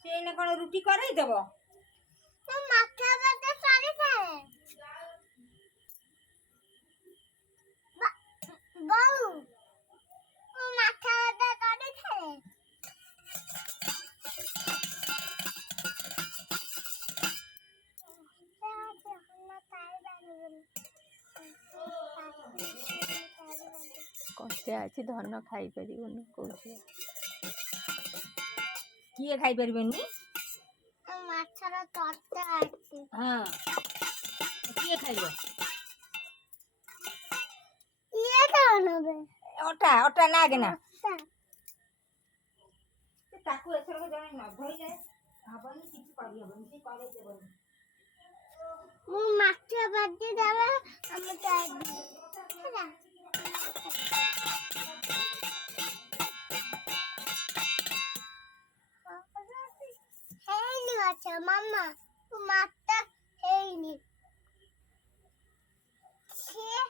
সেইনে কোন রুটি করেই দেব মাথা ব্যথা সারি খায় বউ মাথা ব্যথা সারি খায় କଞ୍ଚା ଅଛି ଧନ ଖାଇପାରିବୁନି କହୁଛି କିଏ ଖାଇପାରିବେନି ମାଛର ତରତା ଅଛି ହଁ କିଏ ଖାଇବ ଇଏ କଣ ନେବେ ଅଟା ଅଟା ନାଗେ ନା ତାକୁ ଏଥରକ ଜଣେ ନ ଧଇଲେ ହବନି କିଛି କରିହବନି ସେ କରେଇ ଦେବନି ମୁଁ ମାଛ ଭାଜି ଦେବା ଆମେ ଖାଇବୁ ହେଲା ହେଇନି ମାଛ ମାମା ମାଛ ହେଇନି ସିଏ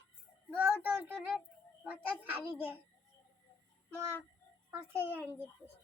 ବହୁତ ଦୂରେ ମତେ ଛାଡ଼ିଦେ ମୁଁ ପଛେ ଜାଣିଯିବି